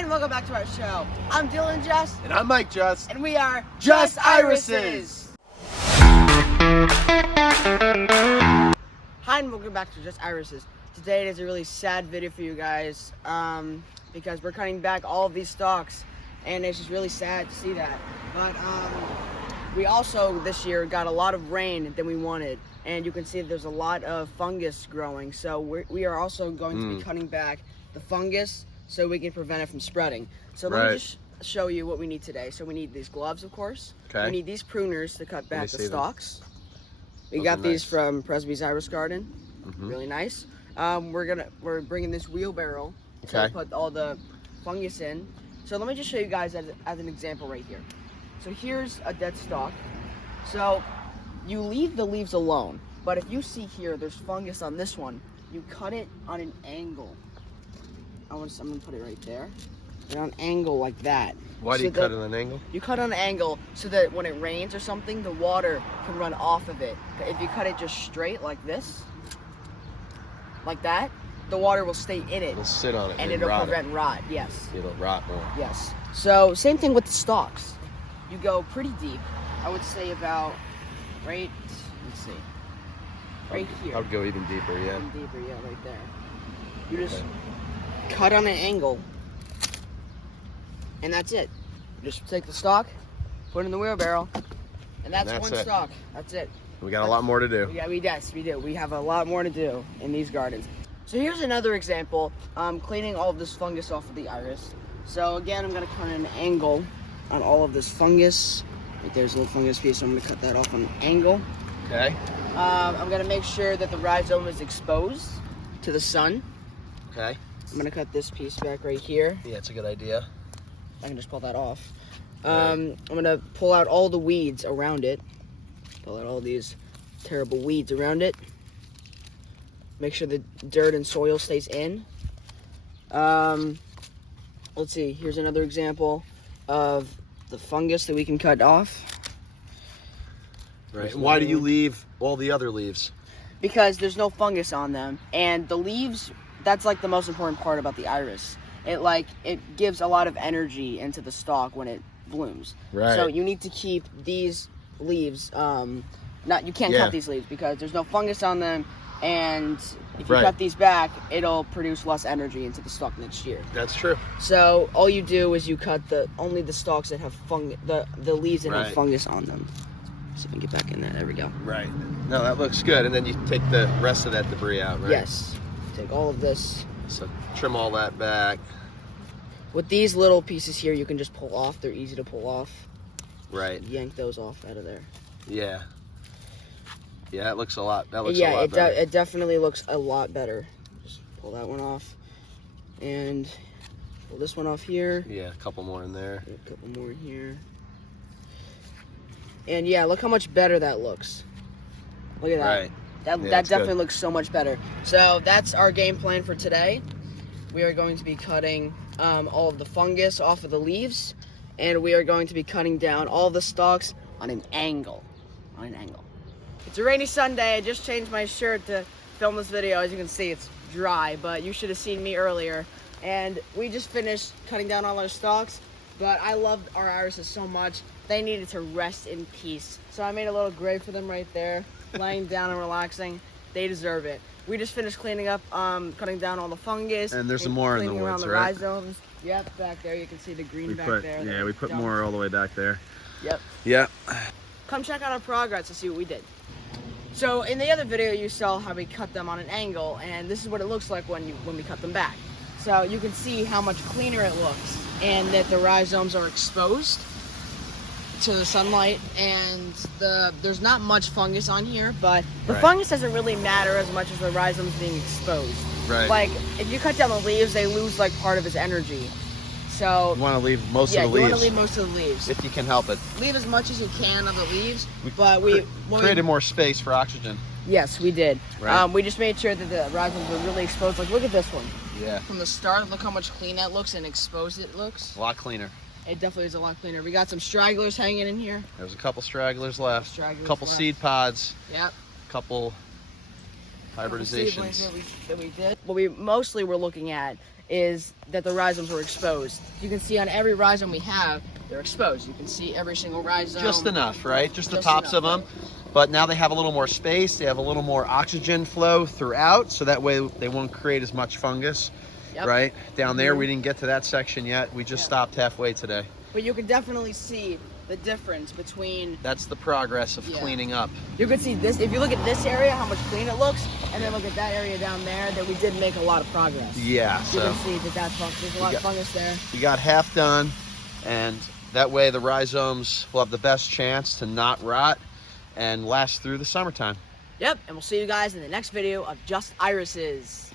Hi, and welcome back to our show. I'm Dylan Just. And I'm Mike Just. And we are Just Irises. Hi, and welcome back to Just Irises. Today is a really sad video for you guys because we're cutting back all of these stalks, and it's just really sad to see that. But we also this year got a lot of rain than we wanted, and you can see that there's a lot of fungus growing. So we are also going to be cutting back the fungus so we can prevent it from spreading. So let me just show you what we need today. So we need these gloves, of course. Okay. We need these pruners to cut back the stalks. We Those got are these nice. from Presby's Iris Garden. Really nice. We're bringing this wheelbarrow to put all the fungus in. So let me just show you guys as an example right here. So here's a dead stalk. So you leave the leaves alone, but if you see here, there's fungus on this one. You cut it on an angle. I'm gonna put it right there. And on an angle like that. Why do you cut it on an angle? You cut on an angle so that when it rains or something, the water can run off of it. If you cut it just straight like this, like that, the water will stay in it. It'll sit on it and it'll prevent rot. Yes. It'll rot more. Yes. So same thing with the stalks. You go pretty deep. I would say about right here. I would go even deeper, yeah. Even deeper, yeah, right there. You just cut on an angle, and that's it. You just take the stalk, put it in the wheelbarrow, and that's one stalk. That's it. We got a lot more to do. Yeah, we do. We have a lot more to do in these gardens. So here's another example. Cleaning all of this fungus off of the iris. So again, I'm gonna cut an angle on all of this fungus. Right there's a little fungus piece, so I'm gonna cut that off on an angle. Okay. I'm gonna make sure that the rhizome is exposed to the sun. Okay. I'm gonna cut this piece back right here. Yeah, it's a good idea. I can just pull that off. I'm gonna pull out all the weeds around it. Pull out all these terrible weeds around it. Make sure the dirt and soil stays in. Let's see, here's another example of the fungus that we can cut off. Right. Why do you leave all the other leaves? Because there's no fungus on them, and the leaves, that's like the most important part about the iris. It gives a lot of energy into the stalk when it blooms. Right. So you need to keep these leaves, you can't cut these leaves because there's no fungus on them, and if you cut these back, it'll produce less energy into the stalk next year. That's true. So all you do is you cut only the stalks that have the leaves that have fungus on them. See if we can get back in there. There we go. Right. No, that looks good. And then you take the rest of that debris out, right? Yes. Take all of this. So trim all that back. With these little pieces here, you can just pull off. They're easy to pull off. Right. Yank those off out of there. Yeah. Yeah, that looks a lot. That looks a lot better. It definitely looks a lot better. Just pull that one off, and pull this one off here. Yeah, a couple more in there. A couple more in here. And yeah, look how much better that looks. Look at that. Right. That definitely looks so much better. So that's our game plan for today. We are going to be cutting all of the fungus off of the leaves, and we are going to be cutting down all the stalks on an angle. It's a rainy Sunday. I just changed my shirt to film this video. As you can see, it's dry, but you should have seen me earlier. And we just finished cutting down all our stalks, but I loved our irises so much. They needed to rest in peace. So I made a little grave for them right there, laying down and relaxing. They deserve it. We just finished cleaning up, cutting down all the fungus. And there's some more in the woods, right? Rhizomes. Yep, back there. You can see the green back there. Yeah, we put more all the way back there. Yep. Yep. Come check out our progress to see what we did. So in the other video, you saw how we cut them on an angle, and this is what it looks like when we cut them back. So you can see how much cleaner it looks, and that the rhizomes are exposed to the sunlight, and there's not much fungus on here, but the fungus doesn't really matter as much as the rhizomes being exposed. Right. Like if you cut down the leaves, they lose like part of its energy. So you want to leave most of the leaves. Yeah, you want to leave most of the leaves. If you can help it. Leave as much as you can of the leaves, but we created more space for oxygen. Yes, we did. Right. We just made sure that the rhizomes were really exposed. Like, look at this one. Yeah. From the start, look how much clean that looks and exposed it looks. A lot cleaner. It definitely is a lot cleaner. We got some stragglers hanging in here. There's a couple stragglers left. A couple seed pods. Yep. A couple hybridizations. That we did. What we mostly were looking at is that the rhizomes were exposed. You can see on every rhizome we have, they're exposed. You can see every single rhizome. Just enough, right? Just the Just tops of enough, them. But now they have a little more space. They have a little more oxygen flow throughout, so that way they won't create as much fungus, Yep. right? Down there, Mhm. we didn't get to that section yet. We just stopped halfway today. But you can definitely see the difference between, That's the progress of Yeah. cleaning up. you can see this, if you look at this area, how much clean it looks, and then look at that area down there, that we did make a lot of progress. Yeah, You so can see that there's a lot of fungus there. we got half done, and that way the rhizomes will have the best chance to not rot and last through the summertime. Yep, and we'll see you guys in the next video of Just Irises.